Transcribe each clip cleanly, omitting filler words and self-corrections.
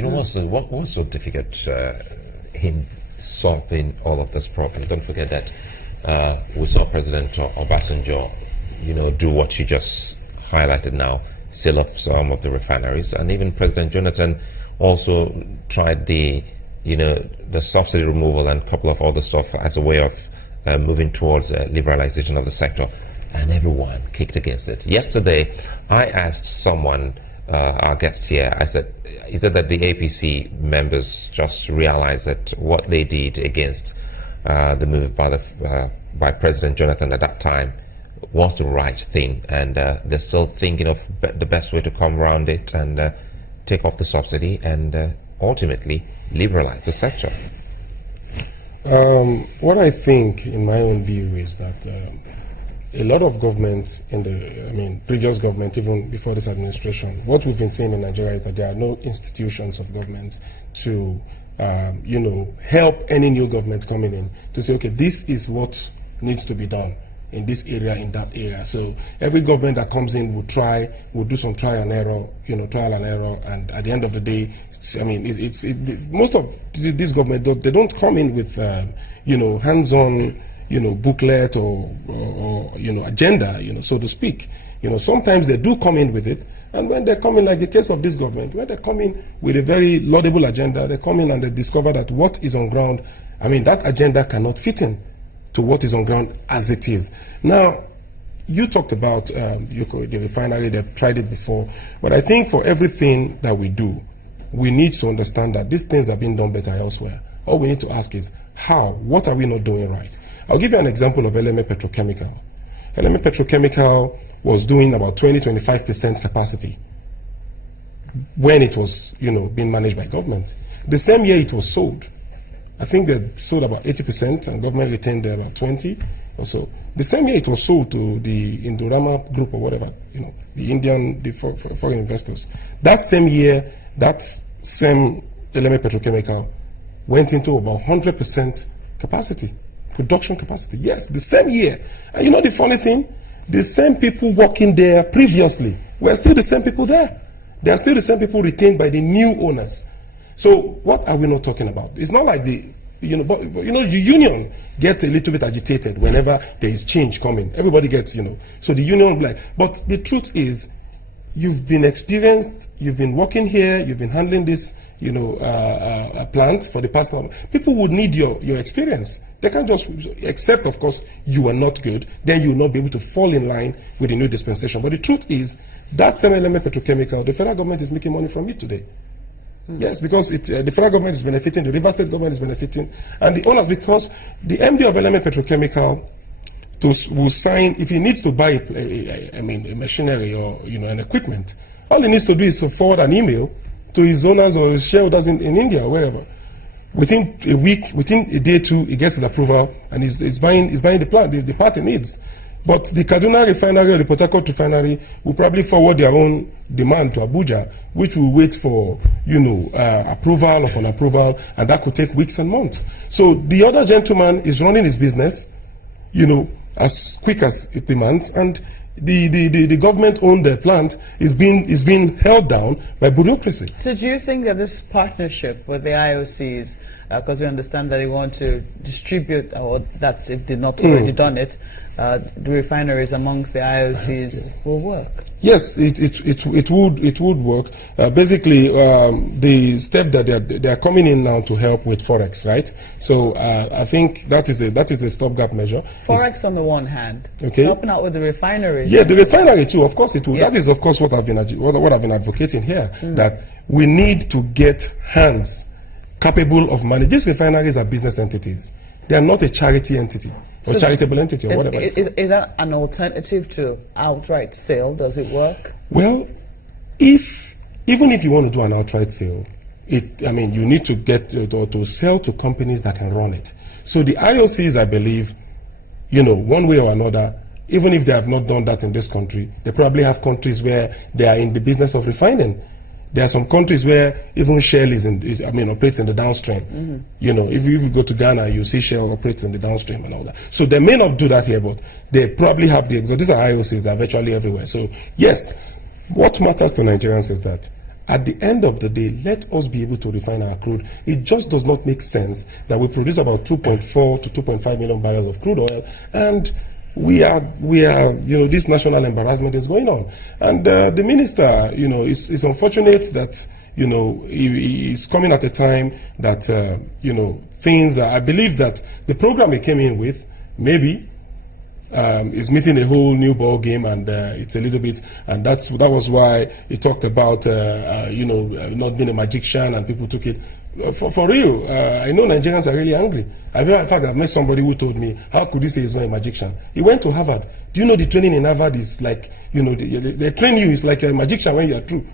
You know, what's so difficult in solving all of this problem? Don't forget that we saw President Obasanjo, do what you just highlighted now, sell off some of the refineries, and even President Jonathan also tried the subsidy removal and a couple of other stuff as a way of moving towards liberalization of the sector, and everyone kicked against it. Yesterday, I asked someone, our guest here, I said, is it that the APC members just realized that what they did against the move by President Jonathan at that time was the right thing, and they're still thinking of the best way to come around it and take off the subsidy and ultimately liberalize the sector? What I think, in my own view, is that a lot of government previous government, even before this administration, what we've been seeing in Nigeria is that there are no institutions of government to, help any new government coming in to say, okay, this is what needs to be done in this area, in that area. So every government that comes in will do some trial and error, and at the end of the day, most of this government, they don't come in with, hands-on, booklet or agenda, so to speak. Sometimes they do come in with it, and when they come in, like the case of this government, when they come in with a very laudable agenda, they come in and they discover that what is on ground, that agenda cannot fit in to what is on ground as it is. Now, you talked about the refinery, they've tried it before, but I think for everything that we do, we need to understand that these things are being done better elsewhere. All we need to ask is, how? What are we not doing right? I'll give you an example of LMA Petrochemical. LMA Petrochemical was doing about 20-25% capacity when it was, being managed by government. The same year it was sold, I think they sold about 80% and government retained about 20 or so. The same year it was sold to the Indorama group or whatever, the foreign investors. That same year, that same LMA Petrochemical went into about 100% capacity, production capacity. Yes, the same year. And the funny thing? The same people working there previously were still the same people there. They are still the same people retained by the new owners. So what are we not talking about? It's not like the union gets a little bit agitated whenever there is change coming. Everybody gets, so the union will be like, but the truth is, you've been experienced, you've been working here, you've been handling this, plant for the past hour. People would need your experience. They can't just, except of course you are not good, then you will not be able to fall in line with the new dispensation. But the truth is, that same LMA Petrochemical, the federal government is making money from it today. Yes, because the federal government is benefiting, the River State government is benefiting, and the owners, because the MD of LMA Petrochemical will sign, if he needs to buy a machinery or an equipment, all he needs to do is to forward an email to his owners or his shareholders in India or wherever. Within a week, within a day or two, he gets his approval and he's buying the plant, the part he needs. But the Kaduna refinery or the Port Harcourt refinery will probably forward their own demand to Abuja, which will wait for, approval upon approval, and that could take weeks and months. So the other gentleman is running his business, as quick as it demands, and the government-owned plant is being held down by bureaucracy. So do you think that this partnership with the IOCs, because we understand that they want to distribute, or that if they've not already done it, the refineries amongst the IOCs will work? Yes, it would work. Basically, the step that they are coming in now to help with Forex, right? So I think that is a stopgap measure. Forex on the one hand, okay, helping out with the refineries. Yeah, the refinery too. Of course, it will. Yeah. That is, of course, what I've been advocating here. That we need to get hands capable of managing. These refineries are business entities. They are not a charity entity or charitable entity or whatever. Is that an alternative to outright sale? Does it work? Well, even if you want to do an outright sale, you need to get to sell to companies that can run it. So the IOCs, I believe, one way or another, even if they have not done that in this country, they probably have countries where they are in the business of refining. There are some countries where even Shell operates in the downstream. If you go to Ghana, you see Shell operates in the downstream and all that. So they may not do that here, but they probably have because these are IOCs, they're virtually everywhere. So yes, what matters to Nigerians is that At the end of the day, let us be able to refine our crude. It just does not make sense that we produce about 2.4 to 2.5 million barrels of crude oil, and we are, this national embarrassment is going on. And the minister, it's unfortunate that, he is coming at a time that, things are, I believe that the program he came in with, maybe, is meeting a whole new ball game, and it's a little bit, and that was why he talked about not being a magician, and people took it for real. I know Nigerians are really angry. In fact, I've met somebody who told me, how could he say he's not a magician? He went to Harvard. Do you know the training in Harvard is like, they train you, it's like a magician when you are through.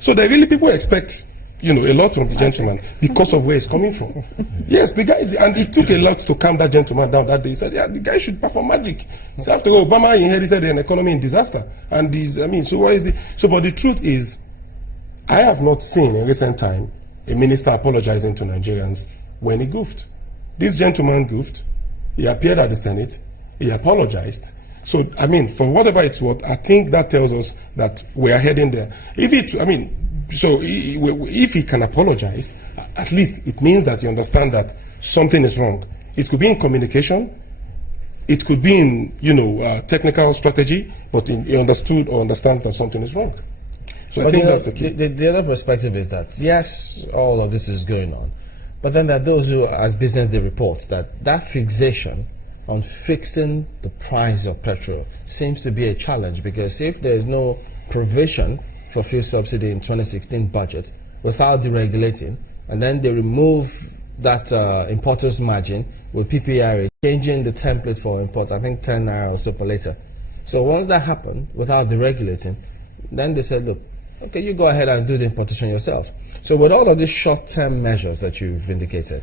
So they really, people expect a lot from the gentleman because of where he's coming from. Yes, the guy, and it took a lot to calm that gentleman down that day. He said, yeah, the guy should perform magic. So after all, Obama inherited an economy in disaster. And so what is it? So, but the truth is, I have not seen in recent time a minister apologizing to Nigerians when he goofed. This gentleman goofed. He appeared at the Senate. He apologized. So, for whatever it's worth, I think that tells us that we are heading there. So if he can apologize, at least it means that you understand that something is wrong. It could be in communication, it could be in technical strategy, but he understood or understands that something is wrong. So I think that's a key. The other perspective is that yes, all of this is going on, but then there are those who, as business, they report that fixation on fixing the price of petrol seems to be a challenge, because if there is no provision for fuel subsidy in 2016 budget without deregulating, and then they remove that importer's margin with PPRA, changing the template for import, I think 10 naira or so per litre. So once that happened without deregulating, then they said, look, okay, you go ahead and do the importation yourself. So with all of these short-term measures that you've indicated,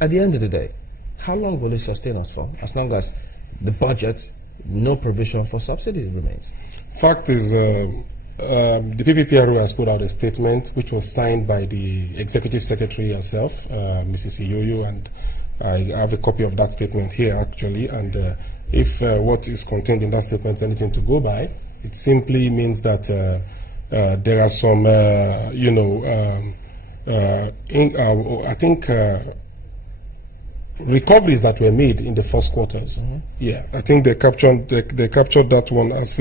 at the end of the day, how long will it sustain us for? As long as the budget, no provision for subsidy remains. Fact is, the PPPRO has put out a statement which was signed by the Executive Secretary herself, Mrs. Iyoyo, and I have a copy of that statement here actually, and if what is contained in that statement is anything to go by, it simply means that there are some, I think recoveries that were made in the first quarters. Mm-hmm. Yeah, I think they captured that one as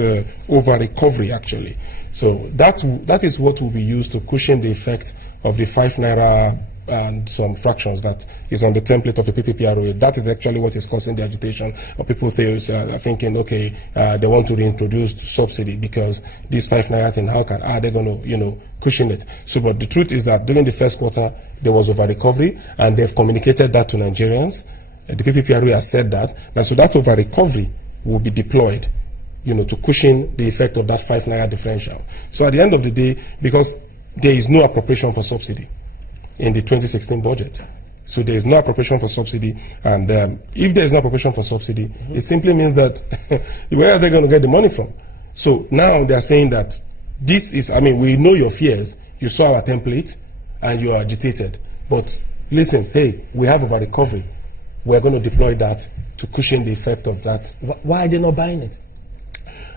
over recovery actually. So that is what will be used to cushion the effect of the 5 naira and some fractions that is on the template of the PPPRO. That is actually what is causing the agitation of people thinking, okay, they want to reintroduce subsidy because this 5 naira thing, how are they going to, cushion it? So, but the truth is that during the first quarter, there was over recovery, and they've communicated that to Nigerians. The PPPRO has said that, and so that over recovery will be deployed, to cushion the effect of that 5 naira differential. So at the end of the day, because there is no appropriation for subsidy in the 2016 budget. So there is no appropriation for subsidy, and if there is no appropriation for subsidy, mm-hmm. it simply means that where are they going to get the money from? So now they are saying that this is, we know your fears, you saw our template, and you are agitated. But listen, hey, we have over recovery. We're going to deploy that to cushion the effect of that. Why are they not buying it?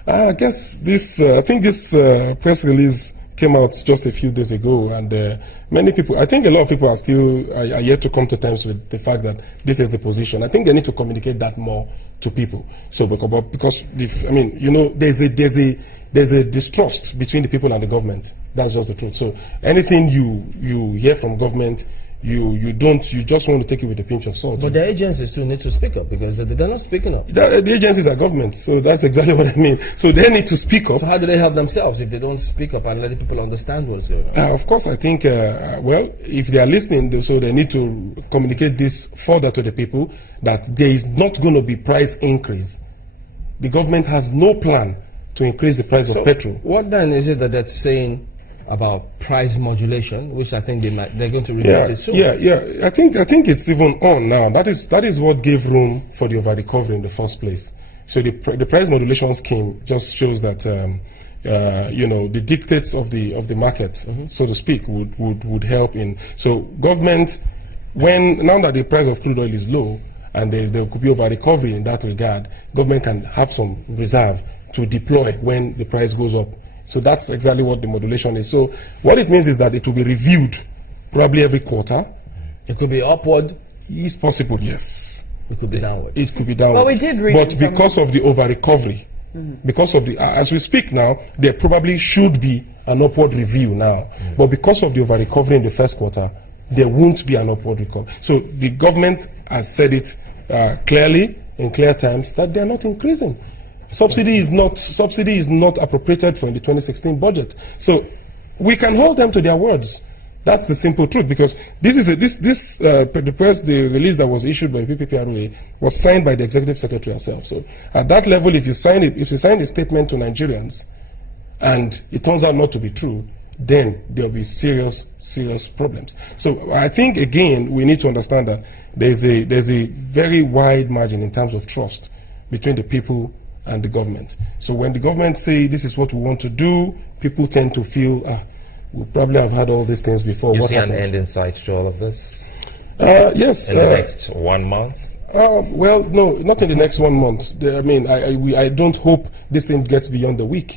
I guess I think this press release came out just a few days ago, and many people, I think a lot of people are yet to come to terms with the fact that this is the position. I think they need to communicate that more to people. So because there's a distrust between the people and the government. That's just the truth. So anything you hear from government, you just want to take it with a pinch of salt. But the agencies too need to speak up, because they're not speaking up. The agencies are government, so that's exactly what I mean. So they need to speak up. So how do they help themselves if they don't speak up and let the people understand what's going on? Of course, I think, if they are listening, so they need to communicate this further to the people, that there is not going to be price increase. The government has no plan to increase the price of petrol. What then is it that they're saying about price modulation, which I think they're going to revisit soon? Yeah. I think it's even on now. That is what gave room for the over recovery in the first place. So the price modulation scheme just shows that the dictates of the market, mm-hmm. so to speak, would help in. So government, now that the price of crude oil is low and there could be over recovery in that regard, government can have some reserve to deploy when the price goes up So that's exactly what the modulation is. So what it means is that it will be reviewed probably every quarter. It could be upward. It's possible, yes. It could be downward. It could be downward. But we did read But some- because of the over-recovery, because of the, as we speak now, there probably should be an upward review now. But because of the over-recovery in the first quarter, there won't be an upward recovery. So the government has said it clearly, in clear terms, that they are not increasing. Subsidy is not appropriated for in the 2016 budget. So we can hold them to their words. That's the simple truth, because the release that was issued by the PPPROA was signed by the executive secretary herself. So at that level, if you sign a statement to Nigerians, and it turns out not to be true, then there'll be serious problems. So I think again we need to understand that there's a very wide margin in terms of trust between the people and the government. So when the government say this is what we want to do, people tend to feel we probably have had all these things before. You What see an happened? end in sight to all of this Yes. in the next 1 month? Well, no, not in the next 1 month. I don't hope this thing gets beyond the week.